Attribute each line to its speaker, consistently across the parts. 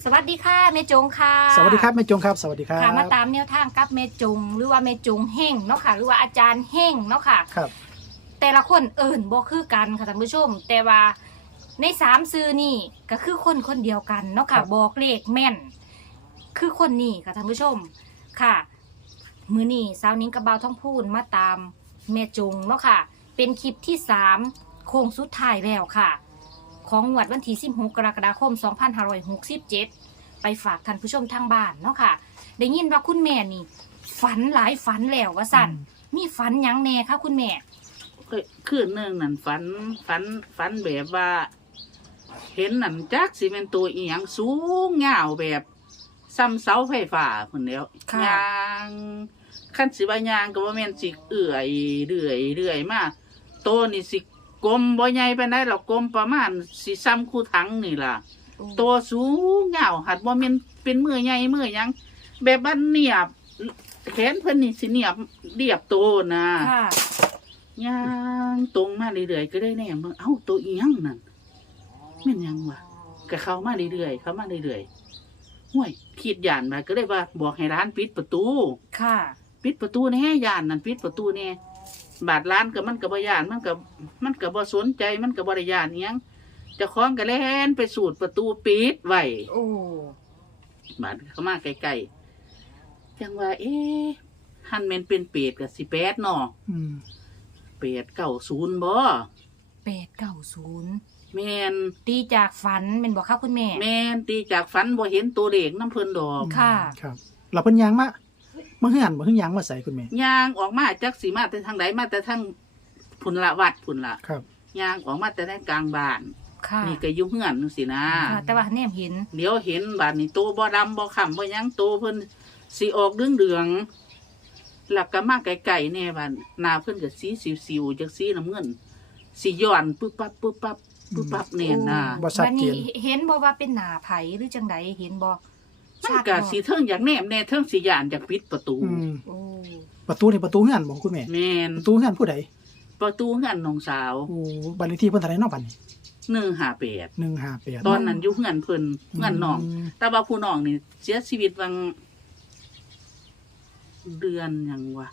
Speaker 1: สวัสดีค่ะแม่จงค่ะ
Speaker 2: สวัสดีครับแม่จงครับสวัสดีครับ
Speaker 1: ค่ะมาตามแนวทางกับแม่จงหรือว่าแม่จงเฮ่งเนาะค่ะหรือว่าอาจารย์เฮ่งเนาะค่ะ
Speaker 2: ครับ
Speaker 1: แต่ละคนบ่คือกันค่ะท่านผู้ชมแต่ว่าใน3ซื่อนี่ก็คือคนคนเดียวกันเนาะค่ะบอกเลขแม่นคือคนนี้ค่ะท่านผู้ชมค่ะมื้อนี้สาวนิ้งกับบ่าวท้องพูนมาตามแม่จงเนาะค่ะเป็นคลิปที่3โค้งสุดท้ายแล้วค่ะของงวดวันที่16กรกฎาคม2567ไปฝากท่านผู้ชมทางบ้านเนาะค่ะได้ยินว่าคุณแม่นี่ฝันหลายฝันแล้วว่าสั่นมีฝันหยังแน่คะคุณแม่
Speaker 3: คืนหนึ่งนั่นฝันแบบว่า เห็นนั่นจักสิเป็นตัวอีหยังสูงยาวแบบซ้ำเสาไฟฟ้าพุ่นแล้วยางขั้นสิว่ายางก็บ่แม่นสิเรื่อยมาโตนี่สิกลมบ่ใหญ่ปานใดหรอกกลมประมาณสิซ้ำคู่ถังนี่ล่ะตัวสูงยาวหัดบ่แม่นเป็นมือใหญ่มือหยังแบบว่าเนียบแขนเพิ่นนี่สิเนียบเรียบโตนะย่างตรงมาเรื่อยๆก็ได้แน่เอ้าตัวอีหยังนั่นแม่นยังวะก็เข้ามาเรื่อยๆห่วยคิดย่านมาก็เลยว่าบอกให้ร้านปิดประตู
Speaker 1: ค่ะ
Speaker 3: ปิดประตูแน่ย่านนั่นปิดประตูแน่บาดร้านก็มันก็บ่ย่านมันก็บ่สนใจมันก็บ่ได้ย่านอิหยังเจ้าของก็แล่นไปสูดประตูปิดไว้
Speaker 1: โอ้
Speaker 3: บาดเข้ามาใกล้ๆจังว่าหันแม่นเป็นเปรตก็สิแปดเนาะ890บ่
Speaker 1: 890
Speaker 3: แม่น
Speaker 1: ตีจากฝันเป็นบอกค่ะคุณแม่
Speaker 3: แม่นตีจากฝันบ่เห็นตัวเลขน้ำเพิ่นดอก
Speaker 1: ค่ะ
Speaker 2: ครับเราเพิ่นยางมาเฮือนบ่เพิ่นยางมาใส่คุณแม่
Speaker 3: ย่างออกมาจักสิมาแต่ทางใดมาแต่ทางพุ่นละวัดพุ่นละ
Speaker 2: ครับ
Speaker 3: ย่างออกมาแต่ในกลางบ้านนี่ก็อยู่เฮือนจังซี่นะ
Speaker 1: แต่ว่าแนมเห็น
Speaker 3: เดี๋ยวเห็นบาดนี้โตบ่ดำบ่ค่ำบ่หยังโตเพิ่นสิออกเหลืองๆแล้วก็มาไกลๆแน่บาดหน้าเพิ่นก็สีสิวๆจักสีน้ำเงินสิย้อนปึ๊บปั๊บแน่น่ะ
Speaker 2: บ่ชัดเจน
Speaker 1: เห็นบ่ว่าเป็นหน้าไผหรือจังไดเห็นบ่
Speaker 3: มันก็สิเทิงอยากแนมแน่เทิงสิย่านอยากปิดประตู
Speaker 1: โอ้
Speaker 2: ประตูนี่ประตูเฮือนบ่คุณแม่
Speaker 3: แม่น
Speaker 2: ประตูเฮือนผู้ใด
Speaker 3: ประตูเฮือนน้องสาว
Speaker 2: โอ้บ้านเลขที่เพิ่นเท่าไหร่เนาะบัดนี้
Speaker 3: 158ตอนนั้นอยู่เฮือนเพิ่นเฮือนน้องแต่ว่าผู้น้องนี่เสียชีวิตวังเดือนหยังวะ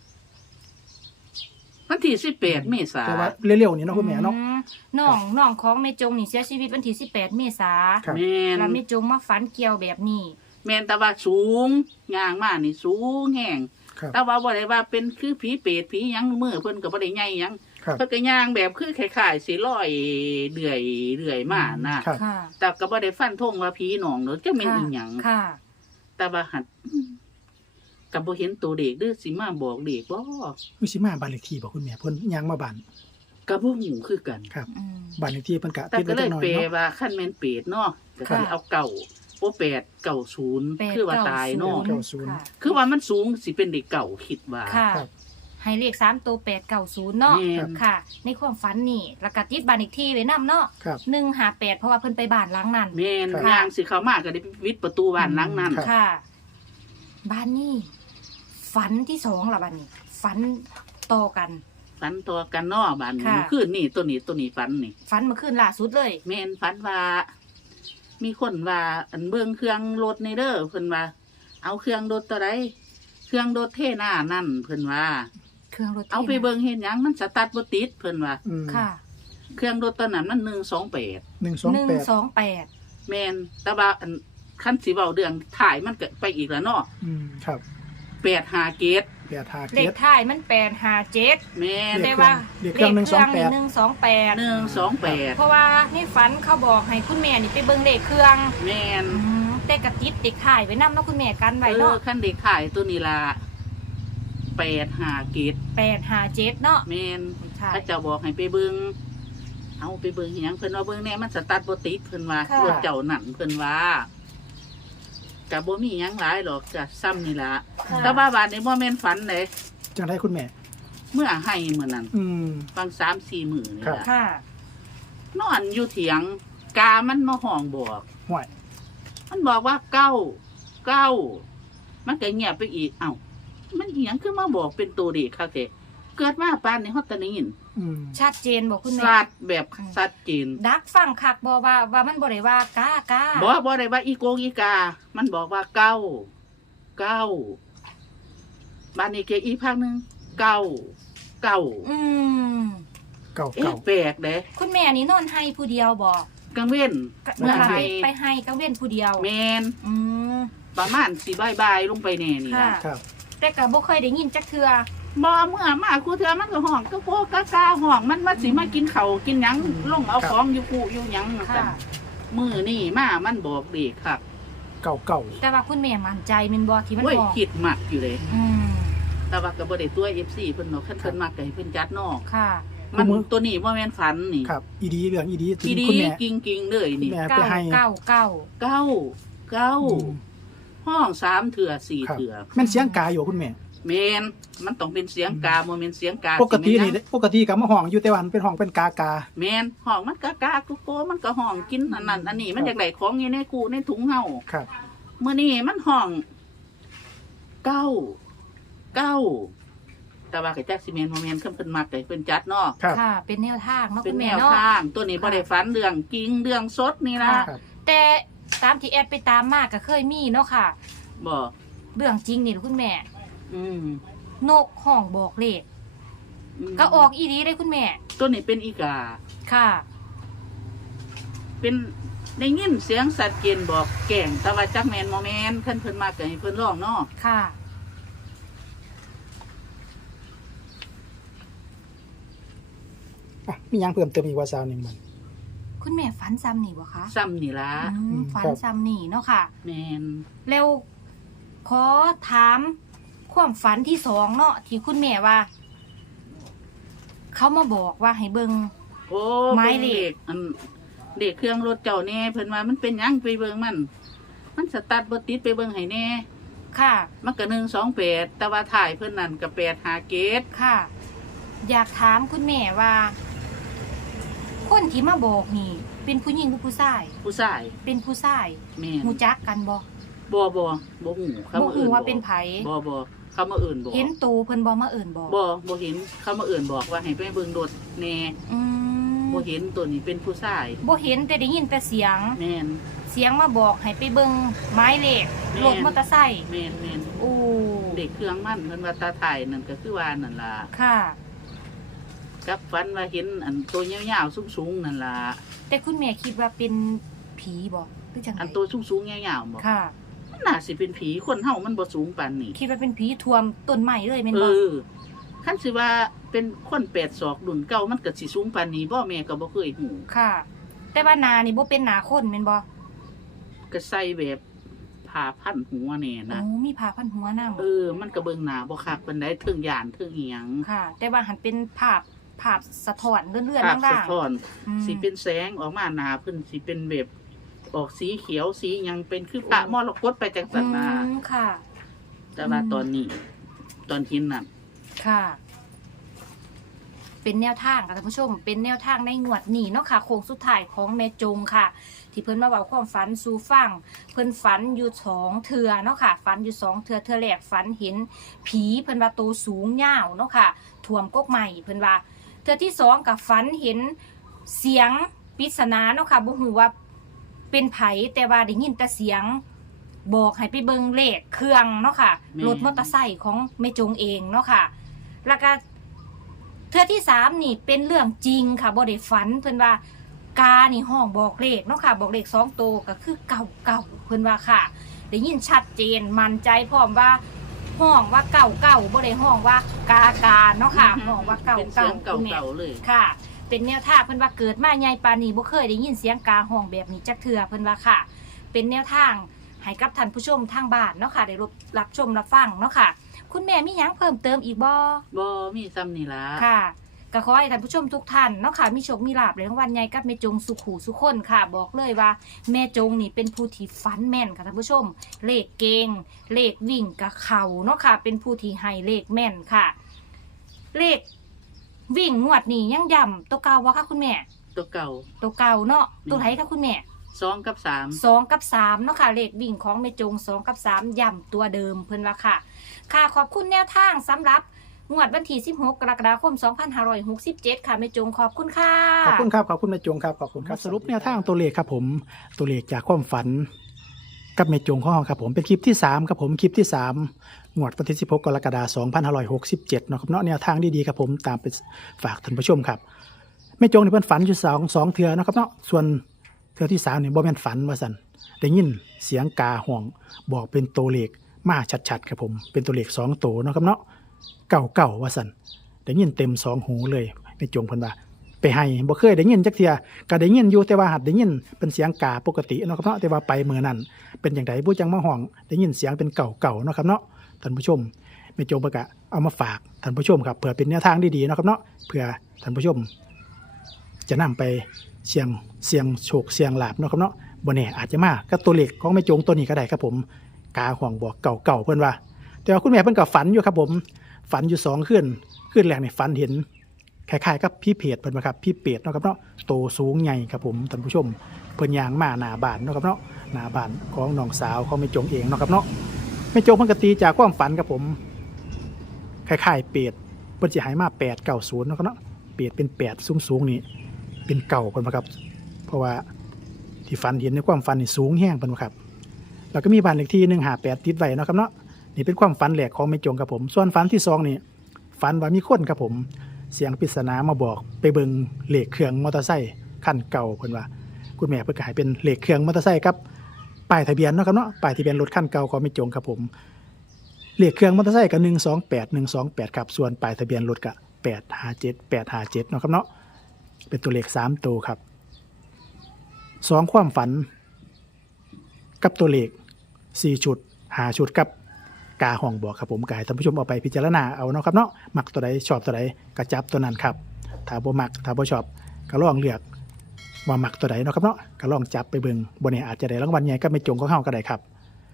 Speaker 3: วันที่18เมษายน
Speaker 2: แต่ว่าเร็วๆนี่เนาะคุณแม่เนาะ
Speaker 1: น้องของแม่จงนี่เสียชีวิตวันที่18เมษายน
Speaker 3: แม่น
Speaker 1: แล้วแม่จงมาฝันเกี่ยวแบบนี้
Speaker 3: แม่นแต่ว่าสูงย่างมานี่สูงแห้งแต่ว่าบ่ได้ว่าเป็นคือผีเปรตผีหยังมือเพิ่นก็บ่ได้ใหญ่หยังเพิ่นก็ย่างแบบคือคล้ายๆสิลอยเรื่อยมานะแต่ก็บ่ได้ฟันธงว่าผีหนองเด้อจักแม่นอีหยังแต่ว่าหัดก็บ่เห็นตัวเด็กหรือสิมาบอกเด็กบ่
Speaker 2: มีสิมาบ้านเลขที่บ่คุณแม่เพิ่นยางมาบ้าน
Speaker 3: ก็บ่ฮู้คือกัน
Speaker 2: ครับบ้านเลขที่เพิ่นก็
Speaker 3: ติดไว้จักหน่อยเนาะแต่ก็เลยแปลว่าคันแม่นเปรตเนาะก็สิเอาเก่าโอ้890คือว่าตายเนาะคือว่ามันสูงสิเป็นเด็กเก่าคิดว่า
Speaker 1: ให้เลข3ตัว890เนาะค่ะในความฝันนี่แล้วก็ติดบ้านเลขที่ไว้นำเนาะ158เพราะว่าเพิ่นไปบ้านหลังนั้น
Speaker 3: แม่นย่างสิเข้ามาก็ได้วิดประตูบ้านหลังนั้น
Speaker 1: ค่ะบ้านนี้ฝันที่2ล่ะบ้านนี้ฝันต่อกัน
Speaker 3: เนาะบ้านนี้คืนนี้ตัวนี้ฝันนี่
Speaker 1: ฝันเมื่อคืนล่าสุดเลย
Speaker 3: แม่นฝันว่ามีคนว่าอันเบิ่งเครื่องรถในเด้อเพิ่นว่าเอาเครื่องรถตัวใดเครื่องรถเทหน้านั่นเพิ่นว่า
Speaker 1: เครื่องรถ
Speaker 3: เอาไปเบิ่งเฮ็ดหยังมันสตาร์ทบ่ติดเพิ่นว่า
Speaker 1: ค่ะ
Speaker 3: เครื่องรถตัวนั้นมัน
Speaker 1: 128
Speaker 3: แม่นแต่ว่าอันคันสิเว้าเรื่องถ่ายมันก็ไปอีกแล้วเนาะ
Speaker 2: ครับ
Speaker 3: 857
Speaker 1: เลขท้ายมัน857
Speaker 3: แม่น
Speaker 1: แต่ว่า
Speaker 2: เลขเครื่อง
Speaker 1: 128เพราะว่าในฝันเขาบอกให้คุณแม่นี่ไปเบิ่งเลขเครื่อง
Speaker 3: แม่น
Speaker 1: แต่กระติดเด็กถ่ายไว้นำเนาะคุณแม่กันไว้เนาะ
Speaker 3: คันเด็กถ่ายตัวนี้ล่ะ
Speaker 1: 857เนาะ
Speaker 3: แม่นถ้าเจ้าบอกให้ไปเบิ่งเอาไปเบิ่งหยังเพิ่นว่าเบิ่งแน่มันสตาร์ทบ่ติดเพิ่นว่ารถเจ้านั่นเพิ่นว่าก็บ่มีหยังหลายหรอกจ้ะซ้ำนี่ล่ะแต่ว่าบาดนี้บ่แม่นฝันเด้
Speaker 2: จังได๋คุณแม่
Speaker 3: เมื่อให้มื้อนั้นฟัง 3-4 มื้อนี่ล่ะ
Speaker 1: ค่ะ
Speaker 3: นอนอยู่เถียงกามันมาห้องบอก
Speaker 2: ห่วย
Speaker 3: มันบอกว่า9มันก็เงียบไปอีกเอ้ามันอีหยังคือมาบอกเป็นตัวเลขคักแท้เกิดมาปานนี้เฮาตะได้ยิน
Speaker 2: อืม
Speaker 1: ชัดเจนบอกคุณแม่
Speaker 3: สัตว์แบบสัตว์จีน
Speaker 1: ดักฟังคักบอว่ามันบ่ได้ว่ากากา
Speaker 3: บ่ได้ว่าอีโกงอีกา มันบอกว่าเก้าบ้านนี้เกอีกภาคหนึงเก้า
Speaker 1: อืม
Speaker 2: เก่า
Speaker 3: เอ๊ะ
Speaker 2: เก่า
Speaker 3: แปลกเด้
Speaker 1: คุณแม่นี่นอนให้ผู้เดียวบอก
Speaker 3: กังเว้น
Speaker 1: เมื่อไหร
Speaker 3: ไป
Speaker 1: ไปให้กังเว้นผู้เดียว
Speaker 3: แมน
Speaker 1: อืม
Speaker 3: ประมาณสิบายลงไปแน่นี่
Speaker 1: ค่ะ
Speaker 3: ล่ะ
Speaker 2: ครับ
Speaker 1: แต่ก็บ่เคยได้ยินจักเทื่อ
Speaker 3: บ่เมื่อมาครูเทือมันก็ห้องก็โกกากาห้องมันมาสิมากินข้าวกินหยังลงเอาของอยู่กูอยู่หยัง
Speaker 1: ค่ะ
Speaker 3: กันมื้อนี่มามันบอกเด็กครับ
Speaker 2: เก่าเก่า
Speaker 1: แต่ว่าคุณแม่มั่นใจแม่นบ่ที่มัน
Speaker 3: โอ้ย
Speaker 1: บอก
Speaker 3: คิดมักอยู่เลย
Speaker 1: อืม
Speaker 3: แต่ว่าก็บ่ได้ตัว FC เพิ่นเนาะคันเพิ่นมักก็ให้เพิ่นจัดเนาะ
Speaker 1: ค่ะ
Speaker 3: มันตัวนี้บ่แม่นฝันนี่
Speaker 2: ครับอีดีเรื่องอีดี
Speaker 3: อีดี
Speaker 2: คุณแม่
Speaker 3: กิ่งๆเลย
Speaker 2: คุณ
Speaker 3: นี่
Speaker 2: แม่
Speaker 1: เก้า
Speaker 2: ไปให้
Speaker 1: เก้า
Speaker 3: เก้า
Speaker 2: อืม
Speaker 3: ห้อง3เถื่อ4
Speaker 2: ครับ
Speaker 3: เถื่อ
Speaker 2: แม่นเสียงกาอยู่คุณแม่
Speaker 3: แม่นมันต้องเป็นเสียงกาบ่แม่นเสียงกา
Speaker 2: ปกติ
Speaker 3: สิแม่
Speaker 2: นี่
Speaker 3: หยัง
Speaker 2: ปกติก็มาห้องอยู่แต่ว่ามันเป็นห้องเป็นกากา
Speaker 3: แม่นห้องมันกากากุโกมันก็ห้องกินอันนั้นอันนี้มันอยากได้ของอยู่ในกูในถุงเฮา
Speaker 2: ครับ
Speaker 3: มื้อนี้มันห้องเก้าแต่ว่าก็จักสิแม่นบ่แม่นเพิ่นมักได้เพิ่นจัดเนาะ
Speaker 2: ครับ
Speaker 1: ค่ะ เป็นแนวทางเนาะ
Speaker 3: เป็
Speaker 1: คุ
Speaker 3: น
Speaker 1: ณ
Speaker 3: แน
Speaker 1: แม่
Speaker 3: ว
Speaker 1: เนาะ
Speaker 3: ทางตัวนี้บ่ได้ฝันเรื่องกิ่งเรื่องสดนี่ล่ะ
Speaker 1: ค่ะ
Speaker 2: ครับ
Speaker 1: แต่ตามที่แอดไปตามมาก็เคยมีเนาะค่ะ
Speaker 3: บ่
Speaker 1: เรื่องจริงนี่ล่ะคุณแม่
Speaker 3: อืม
Speaker 1: นกห้องบอกเลข
Speaker 3: ม
Speaker 1: ก็ออกอีหลีเลยคุณแม่
Speaker 3: ตัวนี้เป็นอีกา
Speaker 1: ค่ะ
Speaker 3: เป็นได้ยินเสียงสัตว์เกณฑ์บอกแก่งแต่ว่าจักแม่นบ่แม่นคันเพิ่นมักก็ให้เพิ่นร้องเนาะ
Speaker 1: ค่ะ
Speaker 2: อ่ะมีหยังเพิ่มเติมอีกว่าซาวหนึงมัน
Speaker 1: คุณแม่ฝันซ้ำนี่บ่คะ
Speaker 3: ซ้ำนี่ล่ะ
Speaker 1: ฝัน
Speaker 2: ครับ
Speaker 1: ซ้ำนี่เนาะค่ะ
Speaker 3: แม่น
Speaker 1: แล้วขอถามความฝันที่สองเนาะที่คุณแม่ว่า เขามาบอกว่าให้เบิง
Speaker 3: โอ้
Speaker 1: ไม้
Speaker 3: บิ่ง
Speaker 1: เหล็ก
Speaker 3: อันเด็กเครื่องรถเจ้าแน่เพิ่นว่ามันเป็นหยังไปเบิ่งมัน มันสตาร์ทบ่ติดไปเบิ่งให้แน่
Speaker 1: ค่ะ
Speaker 3: มันก็128แต่ว่าถ่ายเพิ่นนั่นก็857
Speaker 1: ค่ะ อยากถามคุณแม่ว่า คนที่มาบอกนี่ เป็นผู้หญิงหรือผู้ชาย
Speaker 3: ผู้ชาย
Speaker 1: เป็นผู้ชาย
Speaker 3: แม่น
Speaker 1: หูจักกันบ่
Speaker 3: บ่ฮู้เขา
Speaker 1: บ่
Speaker 3: มา
Speaker 1: ฮู้
Speaker 3: เอื่น
Speaker 1: ว่าเป็นไผ
Speaker 3: บ่เขามาเอื่นบอก
Speaker 1: เห็นตูเพิ่นบ่มาเอิ่นบอก
Speaker 3: บ่เห็นเขามาเอื่นบอกว่าให้ไปเบิ่งรถแน่
Speaker 1: อืม
Speaker 3: บ่เห็นตัวนี้เป็นผู้ชาย
Speaker 1: บ่เห็นแต่ได้ยินแต่เสียง
Speaker 3: แม่น
Speaker 1: เสียงมาบอกให้ไปเบิ่งไม้เลข
Speaker 3: แม่น
Speaker 1: รถมอเตอร์ไซค์
Speaker 3: แม่น
Speaker 1: โอ้
Speaker 3: เด็กเครื่องมันเพิ่นว่าตาถ่ายนั่นก็คือว่านั่นล่ะ
Speaker 1: ค่ะ
Speaker 3: กับฝันว่าเห็นอันตัวยาวๆสูงๆนั่นล่ะ
Speaker 1: แต่คุณแม่คิดว่าเป็นผีบ่หรือจังได
Speaker 3: อันตัวสูงๆยาวๆบ่
Speaker 1: ค่ะ
Speaker 3: มันน่าสิเป็นผีคนเฮามันบ่สูงปานนี้
Speaker 1: คิดว่าเป็นผีท่วมต้นไม้เลยแม่น
Speaker 3: เอ
Speaker 1: บ่
Speaker 3: อคันสิว่าเป็นคน8ศอกรุ่นเก่ามันก็สิสูงปานนี้บ่แม่ก็บ่เคยฮู้
Speaker 1: ค่ะ แต่ว่าหนานี่บ่เป็นหนาคนแม่นบ่
Speaker 3: ก็ใส่แบบผ้าพันหัวแน่นะ
Speaker 1: โอ้มีผ้าพันหัวนำ
Speaker 3: มันก็เบิ่งหน้าบ่คักปานใดเทิงย่านเทิงอีหยัง
Speaker 1: ค่ะ แต่ว่าหันเป็นภาพสะท้อนเลื่อน
Speaker 3: ภาพ
Speaker 1: ๆ
Speaker 3: สะ
Speaker 1: ล่าง
Speaker 3: ท้อน
Speaker 1: ๆอืม
Speaker 3: สิเป็นแสงออกมาหน้าเพิ่นสิเป็นแบบออกสีเขียวสีหยังเป็นคือพระมรกตไปจังซั่นนะ
Speaker 1: อืมค่ะ
Speaker 3: แต่ว่าตอนนี้ ตอนเห็นนั่น
Speaker 1: ค่ะ เป็นแนวทางค่ะท่านผู้ชม เป็นแนวทางในงวดนี้เนาะค่ะโค้งสุดท้ายของแม่จงค่ะ ที่เพิ่นมาเว้าความฝันสู่ฟัง เพิ่นฝันอยู่2เทื่อเนาะค่ะ ฝันอยู่2เทื่อเทื่อแรกฝันเห็นผีเพิ่นว่าโตวสูงยาวเนาะค่ะท่วมกกใหม่เพิ่นว่า เทื่อที่2ก็ฝันเห็นเสียงปริศนาเนาะค่ะบ่ฮู้ว่าเป็นไผแต่ว่าได้ยินแต่เสียง บอกให้ไปเบิ่งเลขเครื่องเนาะค่ะรถมอเตอร์ไซค์ของแม่จงเองเนาะค่ะ แล้วก็เทื่อที่3นี่เป็นเรื่องจริงค่ะบ่ได้ฝันเพิ่นว่ากานี่ห้องบอกเลขเนาะค่ะ บอกเลข2ตัวก็คือเก่าเพิ่นว่าค่ะได้ยินชัดเจนมั่นใจพร้อมว่าห้องว่าเก่าบ่ได้ห้องว่ากาเนาะค่ะห้องว่าเก่า
Speaker 3: เป็นเสียง
Speaker 1: คุณแม่
Speaker 3: เก่าๆเลย
Speaker 1: ค่ะ เป็นแนวทางเพิ่นว่าเกิดมาใหญ่ปานนี้บ่เคยได้ยินเสียงกาห้องแบบนี้จักเทื่อเพิ่นว่าค่ะ เป็นแนวทางให้กับท่านผู้ชมทางบ้านเนาะค่ะได้รับชมรับฟังเนาะค่ะ คุณแม่มีหยังเพิ่มเติมอีกบ่
Speaker 3: บ่มีซ้ำนี่ล่ะ
Speaker 1: ค่ะก็ขอให้ท่านผู้ชมทุกท่านเนาะค่ะมีโชคมีลาภในรางวัลใหญ่กับแม่จงสุขหูสุขคนค่ะ บอกเลยว่าแม่จงนี่เป็นผู้ที่ฟันแม่นค่ะท่านผู้ชม เลขเก่งเลขวิ่งกับเขาเนาะค่ะ เป็นผู้ที่ให้เลขแม่นค่ะ เลขวิ่งงวดนี่ยังย่ำตัวเก่าวะคะคุณแม่
Speaker 3: ตัวเก่า
Speaker 1: ตัวเก่าเนาะตัวไหนคะคุณแม่
Speaker 3: 2กับ3
Speaker 1: 2 กับ 3เนาะค่ะเลขวิ่งของแม่จง2 กับ 3ย่ำตัวเดิมเพิ่นว่าค่ะ ค่ะขอบคุณแนวทางสำหรับงวดวันที่16กรกฎาคม2567ค่ะแม่จงขอบคุณค่ะ
Speaker 2: ขอบคุณครับขอบคุณแม่จงครับขอบคุณครับสรุปแนวทางตัวเลขครับผมตัวเลขจากความฝันกับแม่จงของเราครับผมเป็นคลิปที่3ครับผมคลิปที่3งวดวันที่16กรกฎาคม2567เนาะครับเนาะแนวทางดีๆครับผมตามไปฝากท่านผู้ชมครับแม่จงนี่เพิ่นฝันอยู่สองเทื่อเนาะครับเนาะส่วนเทื่อที่3นี่บ่แม่นฝันว่าซั่นได้ยินเสียงกาห้องบอกเป็นตัวเลขมาชัดๆครับผมเป็นตัวเลข2ตัวเนาะครับเนาะเก่าๆว่าซั่นได้ยินเต็ม2หูเลยแม่จงเพิ่นว่า ไปให้บ่เคยได้ยินจักเที่ยก็ได้ยินอยู่แต่ว่าหัดได้ยินเป็นเสียงกาปกติเนาะครับเนาะแต่ว่าไปมื้อนั้นเป็นจังไดผู้จังมาห้องได้ยินเสียงเป็นเก่าๆเนาะครับเนาะท่านผู้ชมแม่โจมเพิ่นก็เอามาฝากท่านผู้ชมครับเพื่อเป็นแนวทางดีๆเนาะครับเนาะเพื่อท่านผู้ชมจะนำไปเสี่ยงโชคเสี่ยงลาภเนาะครับเนาะบ่แน่อาจจะมากับตัวเลขของแม่โจงตัวนี้ก็ได้ครับผมกาห้องบอกเก่าๆเพิ่นว่าแต่ว่าคุณแม่เพิ่นก็ฝันอยู่ครับผมฝันอยู่2คืนแรกนี่ฝันเห็น คล้ายๆกับพี่เพจเพิ่นบ่ครับพี่เป็ดเนาะครับเนาะโตสูงใหญ่ครับผมท่านผู้ชมเพิ่นย่างมาหน้าบ้านเนาะครับเนาะหน้าบ้านของน้องสาวของแม่จงเองเนาะครับเนาะแม่จงเพิ่นก็ตีจากความฝันครับผมคล้ายๆเป็ดเพิ่นสิให้มา890เนาะครับเนาะเป็ดเป็น8สูงๆนี่เป็นเก่าเพิ่นบ่ครับเพราะว่าที่ฝันเห็นในความฝันนี่สูงแฮงเพิ่นบ่ครับแล้วก็มีบ้านเลขที่158ติดไว้เนาะครับเนาะนี่เป็นความฝันแรกของแม่จงครับผมส่วนฝันที่2นี่ฝันว่ามีคนครับผม เสียงปริศนามาบอกไปเบิงเลขเครื่องมอเตอร์ไซค์คันเก่าเพิ่นว่าคุณแม่เพิ่นก็ให้เป็นเลขเครื่องมอเตอร์ไซค์ครับป้ายทะเบียนเนาะครับเนาะป้ายทะเบียนรถคันเก่าของแม่จงครับผมเลขเครื่องมอเตอร์ไซค์ก็128ครับส่วนป้ายทะเบียนรถก็857เนาะครับเนาะเป็นตัวเลข3ตัวครับ2ความฝันกับตัวเลข4ชุด5ชุดกับกาห้องบอกครับผมกายท่านผู้ชมเอาไปพิจารณาเอาเนาะครับเนาะมักตัวใดชอบตัวใดก็จับตัวนั้นครับถ้าบ่มักถ้าบ่ชอบก็ลองเลือกว่ามักตัวใดเนาะครับเนาะก็ลองจับไปเบิ่งบ่แน่อาจจะได้รางวัลใหญ่ก็ไม่จงของเฮาก็ได้ครับ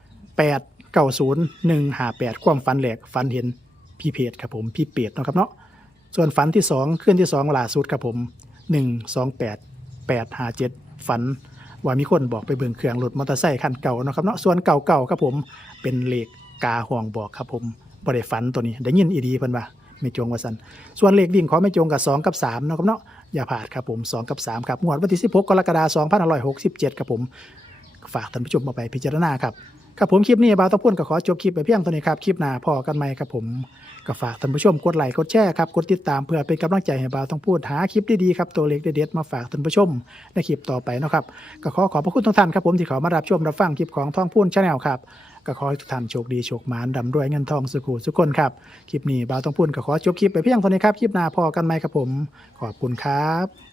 Speaker 2: 890158ความฝันแหลกฝันเห็นพี่เพจครับผมพี่เป็ดเนาะครับเนาะส่วนฝันที่2คืนที่2ล่าสุดครับผม128857ฝันว่ามีคนบอกไปเบิ่งเครื่องรถมอเตอร์ไซค์คันเก่าเนาะครับเนาะส่วนเก่าๆครับผมเป็นเลขกาห่วงบอกครับผมบ่ได้ฝันตัวนี้ได้ยินอีดีเพิ่นว่าไม่จงว่าซั่นส่วนเลขวิ่งของไม่จงกับ2กับ3เนาะครับเนาะอย่าพลาดครับผม2กับ3ครับงวดวันที่16กรกฎาคม2567ครับผมฝากท่านผู้ชมเอาไปพิจารณาครับครับผมคลิปนี้บ่าวต้องพูดก็ขอจบคลิปไปเพียงเท่านี้ครับคลิปหน้าพอกันใหม่ครับผมก็ฝากท่านผู้ชมกดไลค์กดแชร์ครับกดติดตามเพื่อเป็นกำลังใจให้บ่าวต้องพูดหาคลิปดีๆครับตัวเลขเด็ดๆมาฝากท่านผู้ชมในคลิปต่อไปเนาะครับก็ขอบพระคุณทุกท่านครับผมที่เข้ามารับชมรับฟังคลิปของท่องพูน Channel ครับก็ขอให้ทุกท่านโชคดีโชคหมานร่ำรวยเงินทองสุขสุขคนครับคลิปนี้บ่าวต้องพูดก็ขอจบคลิปไปเพียงเท่านี้ครับคลิปหน้าพอกันใหม่ครับผมขอบคุณครับ